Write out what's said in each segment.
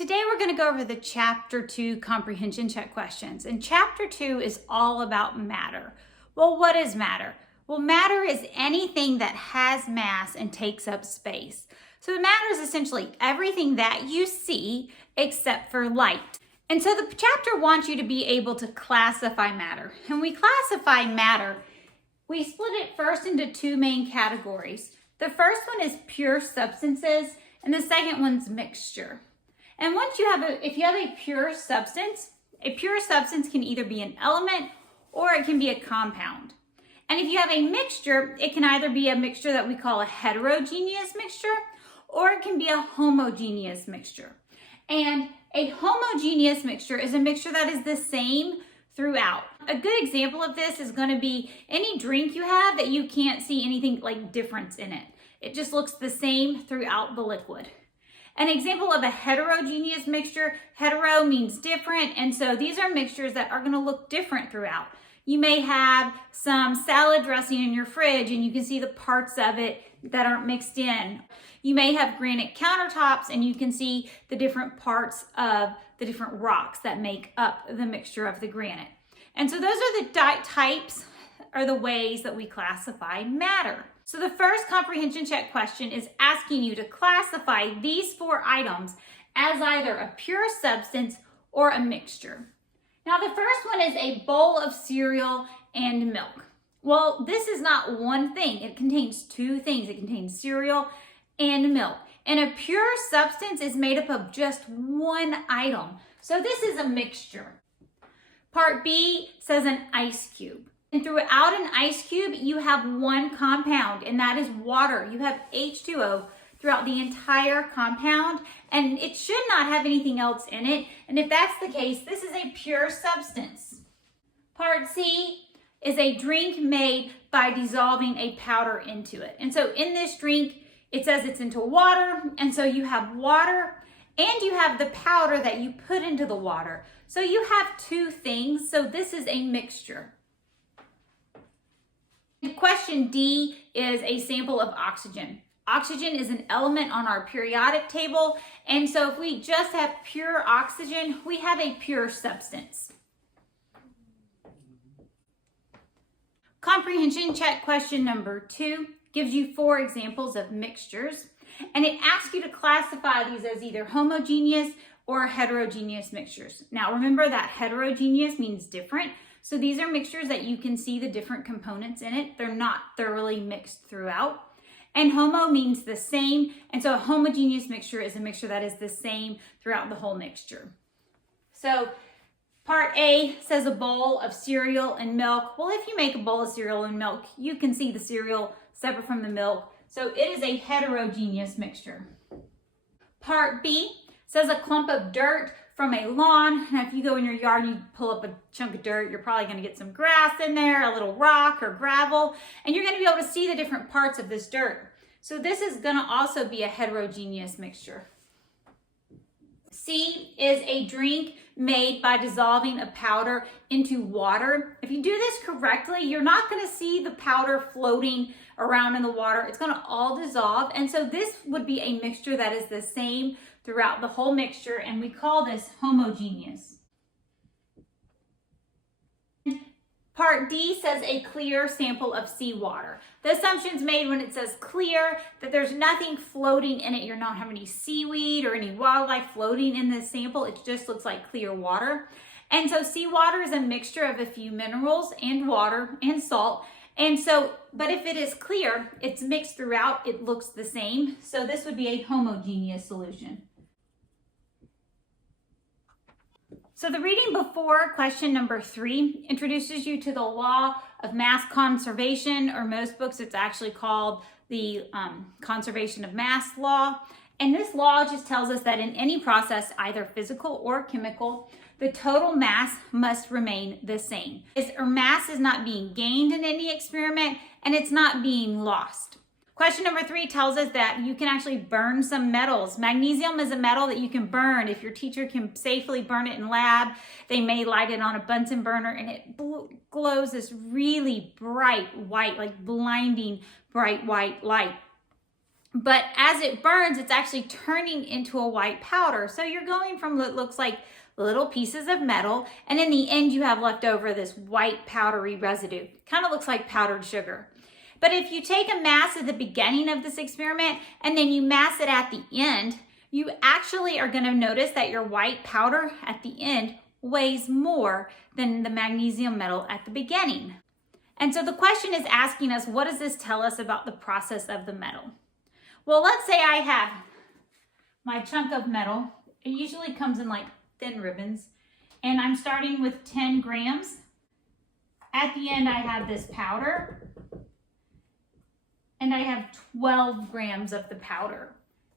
Today we're going to go over the Chapter 2 Comprehension Check questions. And Chapter 2 is all about matter. Well, what is matter? Well, matter is anything that has mass and takes up space. So matter is essentially everything that you see except for light. And so the chapter wants you to be able to classify matter. And we classify matter, we split it first into two main categories. The first one is pure substances, and the second one's mixture. And once you have if you have a pure substance can either be an element or it can be a compound. And if you have a mixture, it can either be a mixture that we call a heterogeneous mixture, or it can be a homogeneous mixture. And a homogeneous mixture is a mixture that is the same throughout. A good example of this is going to be any drink you have that you can't see anything like difference in it. It just looks the same throughout the liquid. An example of a heterogeneous mixture, hetero means different, and so these are mixtures that are going to look different throughout. You may have some salad dressing in your fridge and you can see the parts of it that aren't mixed in. You may have granite countertops and you can see the different parts of the different rocks that make up the mixture of the granite. And so those are the types or the ways that we classify matter. So the first comprehension check question is asking you to classify these four items as either a pure substance or a mixture. Now the first one is a bowl of cereal and milk. Well, this is not one thing. It contains two things. It contains cereal and milk. And a pure substance is made up of just one item. So this is a mixture. Part B says an ice cube. And throughout an ice cube, you have one compound, and that is water. You have H2O throughout the entire compound, and it should not have anything else in it. And if that's the case, this is a pure substance. Part C is a drink made by dissolving a powder into it. And so in this drink, it says it's into water, and so you have water and you have the powder that you put into the water. So you have two things, so this is a mixture. Question D is a sample of oxygen. Oxygen is an element on our periodic table, and so if we just have pure oxygen, we have a pure substance. Comprehension check question number 2 gives you 4 examples of mixtures, and it asks you to classify these as either homogeneous or heterogeneous mixtures. Now remember that heterogeneous means different. So these are mixtures that you can see the different components in it. They're not thoroughly mixed throughout. And homo means the same. And so a homogeneous mixture is a mixture that is the same throughout the whole mixture. So part A says a bowl of cereal and milk. Well, if you make a bowl of cereal and milk, you can see the cereal separate from the milk. So it is a heterogeneous mixture. Part B says a clump of dirt from a lawn. Now, if you go in your yard and you pull up a chunk of dirt, you're probably going to get some grass in there, a little rock or gravel, and you're going to be able to see the different parts of this dirt. So this is going to also be a heterogeneous mixture. C is a drink made by dissolving a powder into water. If you do this correctly, you're not going to see the powder floating around in the water. It's going to all dissolve, and so this would be a mixture that is the same throughout the whole mixture, and we call this homogeneous. Part D says a clear sample of seawater. The assumption is made when it says clear that there's nothing floating in it. You don't have any seaweed or any wildlife floating in this sample. It just looks like clear water. And so seawater is a mixture of a few minerals and water and salt. And so, but if it is clear, it's mixed throughout, it looks the same. So this would be a homogeneous solution. So the reading before question number 3 introduces you to the law of mass conservation, or most books it's actually called the conservation of mass law. And this law just tells us that in any process, either physical or chemical, the total mass must remain the same. Mass is not being gained in any experiment, and it's not being lost. Question number 3 tells us that you can actually burn some metals. Magnesium is a metal that you can burn. If your teacher can safely burn it in lab, they may light it on a Bunsen burner and it glows this really bright white, like blinding bright white light. But as it burns, it's actually turning into a white powder. So you're going from what looks like little pieces of metal, and in the end you have left over this white powdery residue. Kind of looks like powdered sugar. But if you take a mass at the beginning of this experiment and then you mass it at the end, you actually are going to notice that your white powder at the end weighs more than the magnesium metal at the beginning. And so the question is asking us, what does this tell us about the process of the metal? Well, let's say I have my chunk of metal. It usually comes in like thin ribbons, and I'm starting with 10 grams. At the end, I have this powder, and I have 12 grams of the powder.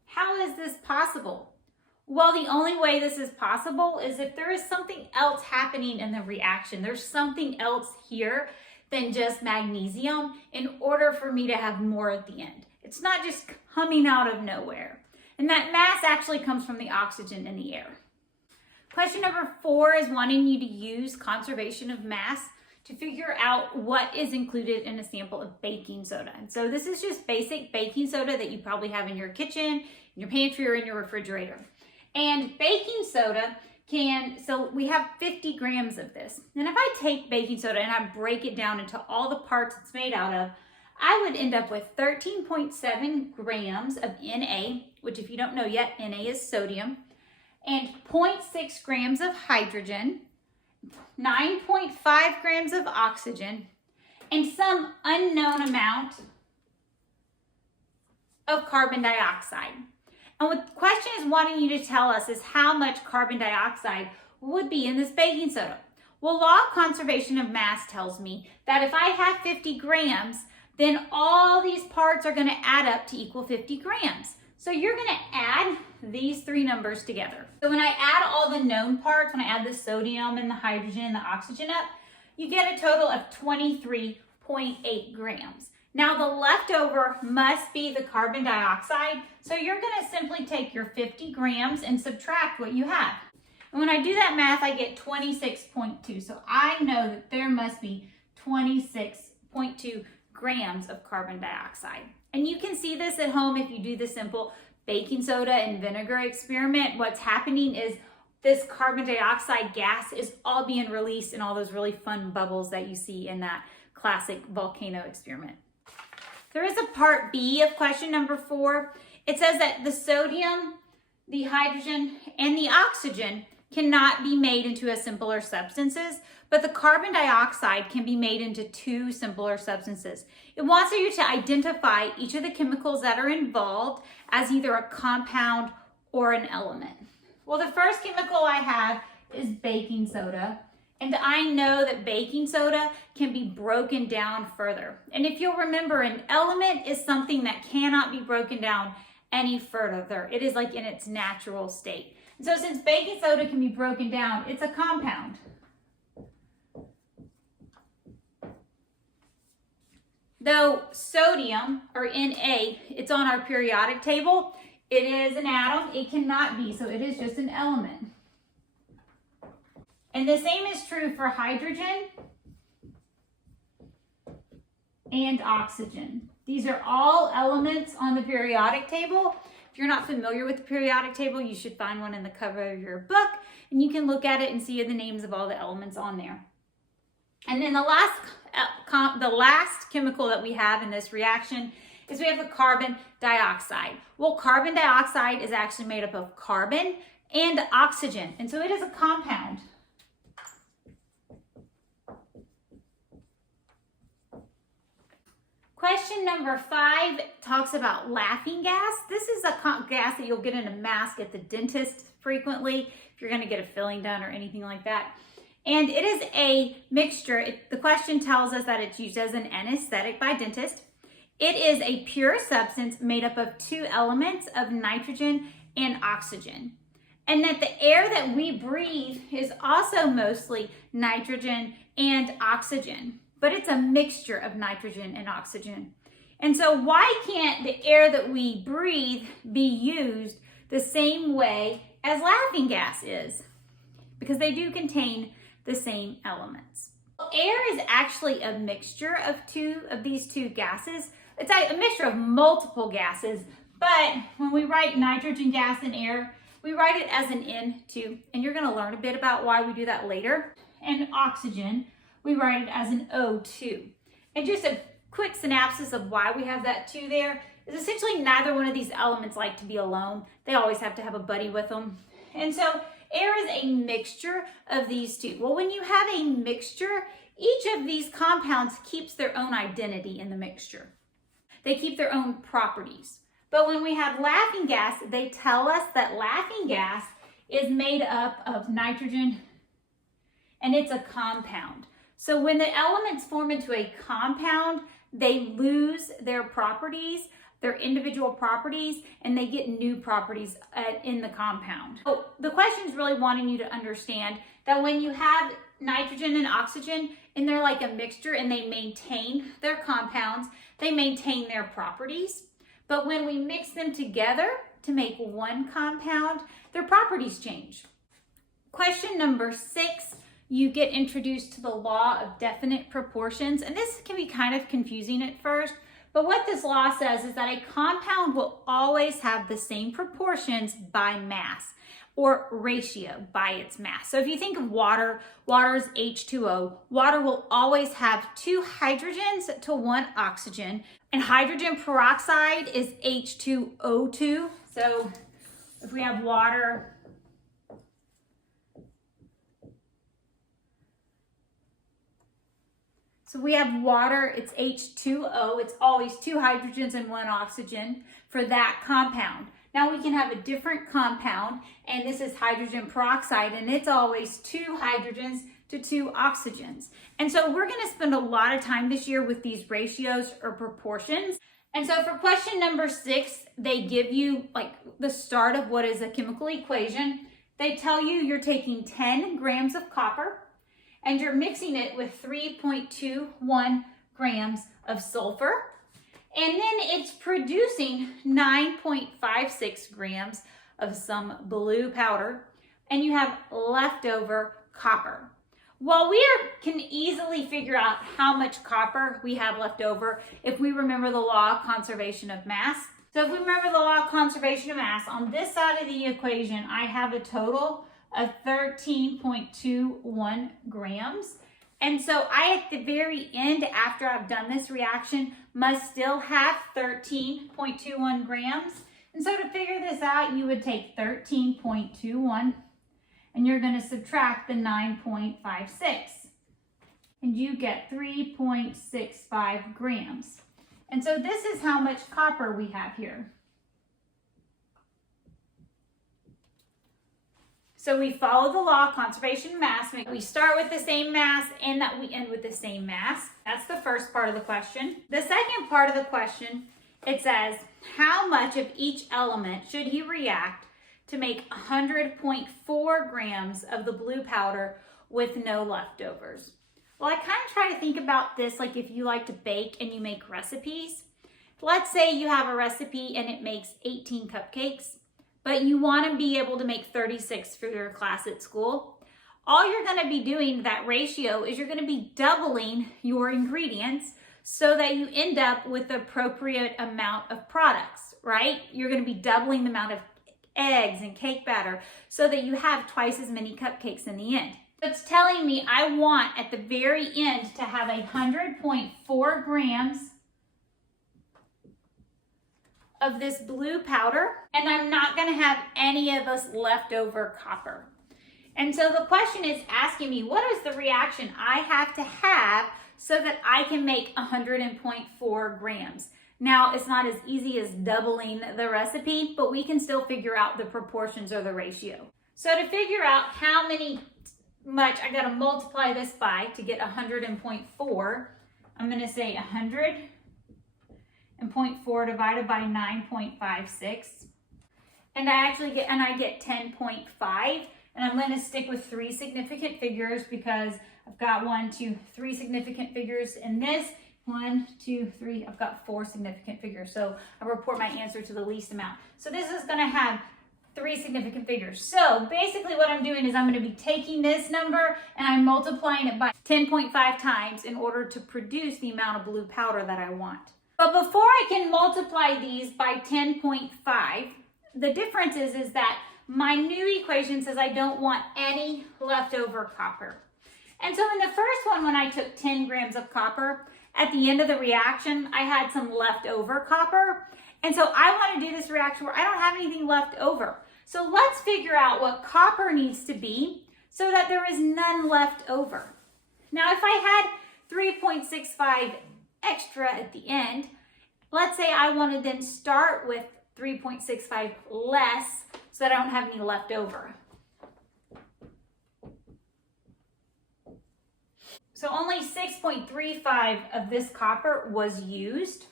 How is this possible? Well, the only way this is possible is if there is something else happening in the reaction. There's something else here than just magnesium in order for me to have more at the end. It's not just coming out of nowhere. And that mass actually comes from the oxygen in the air. Question number 4 is wanting you to use conservation of mass to figure out what is included in a sample of baking soda. And so this is just basic baking soda that you probably have in your kitchen, in your pantry, or in your refrigerator. And baking soda so we have 50 grams of this. And if I take baking soda and I break it down into all the parts it's made out of, I would end up with 13.7 grams of Na, which if you don't know yet, Na is sodium, and 0.6 grams of hydrogen, 9.5 grams of oxygen, and some unknown amount of carbon dioxide. And what the question is wanting you to tell us is how much carbon dioxide would be in this baking soda. Well, law of conservation of mass tells me that if I have 50 grams, then all these parts are going to add up to equal 50 grams. So you're going to add these 3 numbers together. So when I add all the known parts, when I add the sodium and the hydrogen and the oxygen up, you get a total of 23.8 grams. Now the leftover must be the carbon dioxide, so you're going to simply take your 50 grams and subtract what you have. And when I do that math, I get 26.2. So I know that there must be 26.2 grams of carbon dioxide. And you can see this at home if you do the simple baking soda and vinegar experiment. What's happening is this carbon dioxide gas is all being released in all those really fun bubbles that you see in that classic volcano experiment. There is a part B of question number 4. It says that the sodium, the hydrogen, and the oxygen cannot be made into a simpler substances, but the carbon dioxide can be made into 2 simpler substances. It wants you to identify each of the chemicals that are involved as either a compound or an element. Well, the first chemical I have is baking soda. And I know that baking soda can be broken down further. And if you'll remember, an element is something that cannot be broken down any further. It is like in its natural state. And so since baking soda can be broken down, it's a compound. Though sodium, or Na, it's on our periodic table, it is an atom. It cannot be, so it is just an element. And the same is true for hydrogen and oxygen. These are all elements on the periodic table. If you're not familiar with the periodic table, you should find one in the cover of your book, and you can look at it and see the names of all the elements on there. And then the last chemical that we have in this reaction is we have the carbon dioxide. Well, carbon dioxide is actually made up of carbon and oxygen, and so it is a compound. Question number 5 talks about laughing gas. This is a gas that you'll get in a mask at the dentist frequently if you're going to get a filling done or anything like that. And it is a mixture. The question tells us that it's used as an anesthetic by dentists. It is a pure substance made up of 2 elements of nitrogen and oxygen. And that the air that we breathe is also mostly nitrogen and oxygen. But it's a mixture of nitrogen and oxygen. And so why can't the air that we breathe be used the same way as laughing gas is? Because they do contain the same elements. Air is actually a mixture of these two gases. It's a mixture of multiple gases, But when we write nitrogen gas and air, we write it as an N2, and you're going to learn a bit about why we do that later. And oxygen, we write it as an O2. And just a quick synopsis of why we have that 2 there is essentially neither one of these elements like to be alone. They always have to have a buddy with them. And so air is a mixture of these two. Well, when you have a mixture, each of these compounds keeps their own identity in the mixture. They keep their own properties. But when we have laughing gas, they tell us that laughing gas is made up of nitrogen, and it's a compound. So when the elements form into a compound, they lose their properties, their individual properties, and they get new properties in the compound. So the question is really wanting you to understand that when you have nitrogen and oxygen, and they're like a mixture and they maintain their compounds, they maintain their properties. But when we mix them together to make one compound, their properties change. Question number 6, you get introduced to the law of definite proportions. And this can be kind of confusing at first, but what this law says is that a compound will always have the same proportions by mass, or ratio by its mass. So if you think of water, water is H2O. Water will always have 2 hydrogens to 1 oxygen, and hydrogen peroxide is H2O2. So if we have water, it's H2O. It's always 2 hydrogens and 1 oxygen for that compound. Now we can have a different compound, and this is hydrogen peroxide, and it's always 2 hydrogens to 2 oxygens. And so we're going to spend a lot of time this year with these ratios or proportions. And so for question number 6, they give you like the start of what is a chemical equation. They tell you you're taking 10 grams of copper and you're mixing it with 3.21 grams of sulfur. And then it's producing 9.56 grams of some blue powder, and you have leftover copper. Well, we can easily figure out how much copper we have left over if we remember the law of conservation of mass. So if we remember the law of conservation of mass, on this side of the equation, I have a total of 13.21 grams. And so I, at the very end, after I've done this reaction, must still have 13.21 grams. And so to figure this out, you would take 13.21 and you're going to subtract the 9.56. And you get 3.65 grams. And so this is how much copper we have here. So we follow the law of conservation of mass. We start with the same mass and that we end with the same mass. That's the first part of the question. The second part of the question, it says, how much of each element should he react to make 100.4 grams of the blue powder with no leftovers? Well, I kind of try to think about this like if you like to bake and you make recipes. Let's say you have a recipe and it makes 18 cupcakes, but you want to be able to make 36 for your class at school. All you're going to be doing, that ratio, is you're going to be doubling your ingredients so that you end up with the appropriate amount of products, right? You're going to be doubling the amount of eggs and cake batter so that you have twice as many cupcakes in the end. It's telling me I want at the very end to have 100.4 grams of this blue powder, and I'm not going to have any of this leftover copper. And so the question is asking me, what is the reaction I have to have so that I can make 100.4 grams? Now, it's not as easy as doubling the recipe, but we can still figure out the proportions or the ratio. So to figure out how much I got to multiply this by to get 100.4, I'm going to say 100.4 divided by 9.56, and I get 10.5, and I'm going to stick with 3 significant figures because I've got 1, 2, 3 significant figures in this. 1, 2, 3, I've got 4 significant figures, so I report my answer to the least amount. So this is going to have 3 significant figures. So basically what I'm doing is I'm going to be taking this number and I'm multiplying it by 10.5 times in order to produce the amount of blue powder that I want. But before I can multiply these by 10.5, the difference is that my new equation says I don't want any leftover copper. And so in the first one, when I took 10 grams of copper, at the end of the reaction, I had some leftover copper. And so I want to do this reaction where I don't have anything left over. So let's figure out what copper needs to be so that there is none left over. Now, if I had 3.65 extra at the end, let's say I want to then start with 3.65 less so that I don't have any left over. So only 6.35 of this copper was used.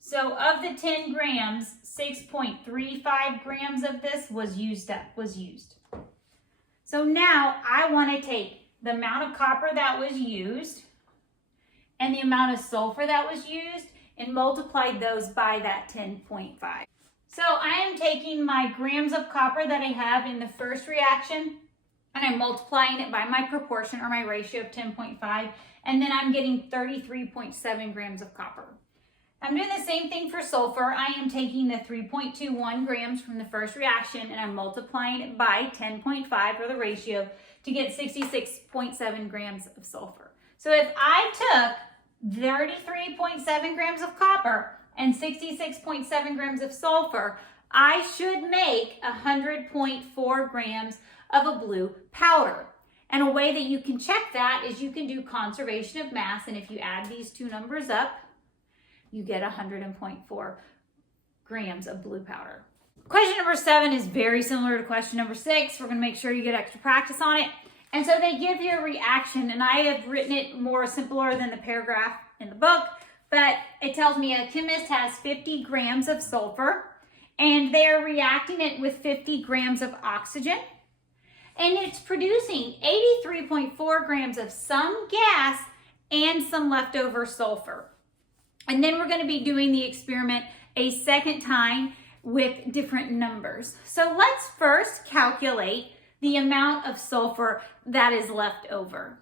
So of the 10 grams, 6.35 grams of this was used. So now I want to take the amount of copper that was used and the amount of sulfur that was used and multiply those by that 10.5. So I am taking my grams of copper that I have in the first reaction and I'm multiplying it by my proportion or my ratio of 10.5, and then I'm getting 33.7 grams of copper. I'm doing the same thing for sulfur. I am taking the 3.21 grams from the first reaction and I'm multiplying it by 10.5 or the ratio to get 66.7 grams of sulfur. So if I took 33.7 grams of copper and 66.7 grams of sulfur, I should make 100.4 grams of a blue powder. And a way that you can check that is you can do conservation of mass, and if you add these two numbers up, you get 100.4 grams of blue powder. Question number 7 is very similar to question number 6. We're going to make sure you get extra practice on it. And so they give you a reaction, and I have written it more simpler than the paragraph in the book, but it tells me a chemist has 50 grams of sulfur, and they're reacting it with 50 grams of oxygen, and it's producing 83.4 grams of some gas and some leftover sulfur. And then we're going to be doing the experiment a second time with different numbers. So let's first calculate the amount of sulfur that is left over.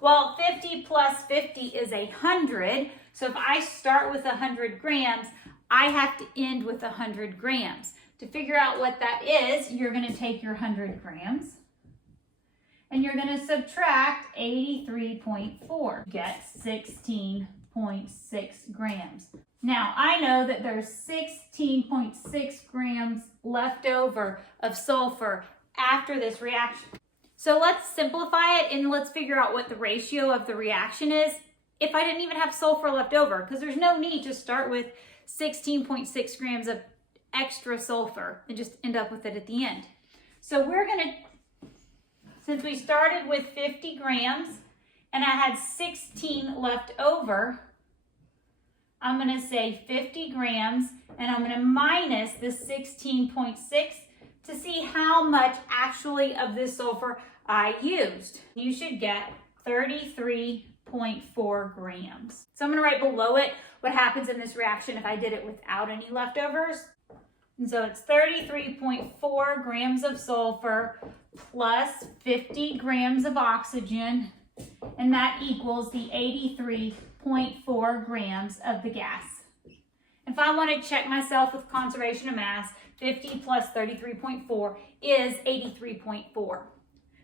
Well, 50 plus 50 is 100. So if I start with 100 grams, I have to end with 100 grams. To figure out what that is, you're going to take your 100 grams and you're going to subtract 83.4. Get 16.6 grams. Now, I know that there's 16.6 grams left over of sulfur after this reaction. So let's simplify it and let's figure out what the ratio of the reaction is if I didn't even have sulfur left over, because there's no need to start with 16.6 grams of extra sulfur and just end up with it at the end. So we're going to, since we started with 50 grams and I had 16 left over, I'm going to say 50 grams and I'm going to minus the 16.6 to see how much actually of this sulfur I used. You should get 33.4 grams. So I'm going to write below it what happens in this reaction if I did it without any leftovers. And so it's 33.4 grams of sulfur plus 50 grams of oxygen, and that equals the 83.4 grams of the gas. If I want to check myself with conservation of mass, 50 plus 33.4 is 83.4.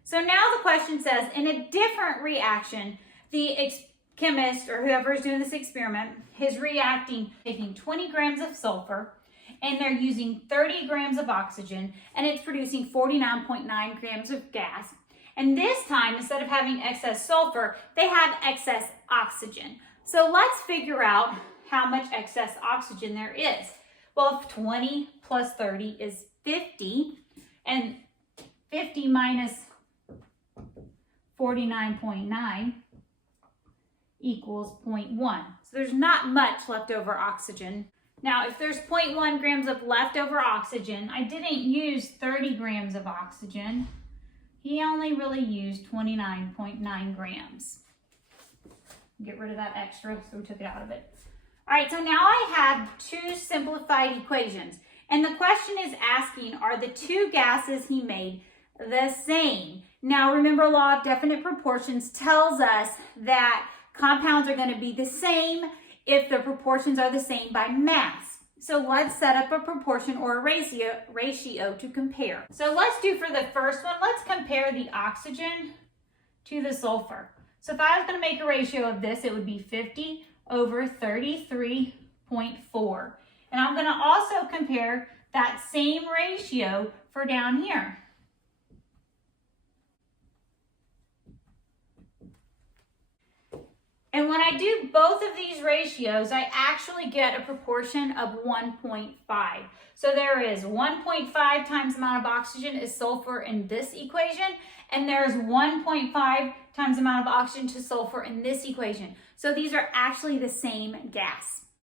So now the question says, in a different reaction, the chemist or whoever is doing this experiment is reacting, taking 20 grams of sulfur, and they're using 30 grams of oxygen, and it's producing 49.9 grams of gas. And this time, instead of having excess sulfur, they have excess oxygen. So let's figure out how much excess oxygen there is. Well, if 20 plus 30 is 50, and 50 minus 49.9 equals 0.1. So there's not much leftover oxygen. Now, if there's 0.1 grams of leftover oxygen, I didn't use 30 grams of oxygen. He only really used 29.9 grams. Get rid of that extra, so we took it out of it. All right, so now I have two simplified equations. And the question is asking, are the two gases he made the same? Now, remember, law of definite proportions tells us that compounds are going to be the same if the proportions are the same by mass. So let's set up a proportion or a ratio to compare. So let's do for the first one, let's compare the oxygen to the sulfur. So if I was going to make a ratio of this, it would be 50 over 33.4. And I'm going to also compare that same ratio for down here. And when I do both of these ratios, I actually get a proportion of 1.5. So there is 1.5 times the amount of oxygen is sulfur in this equation, and there's 1.5 times the amount of oxygen to sulfur in this equation. So these are actually the same gas.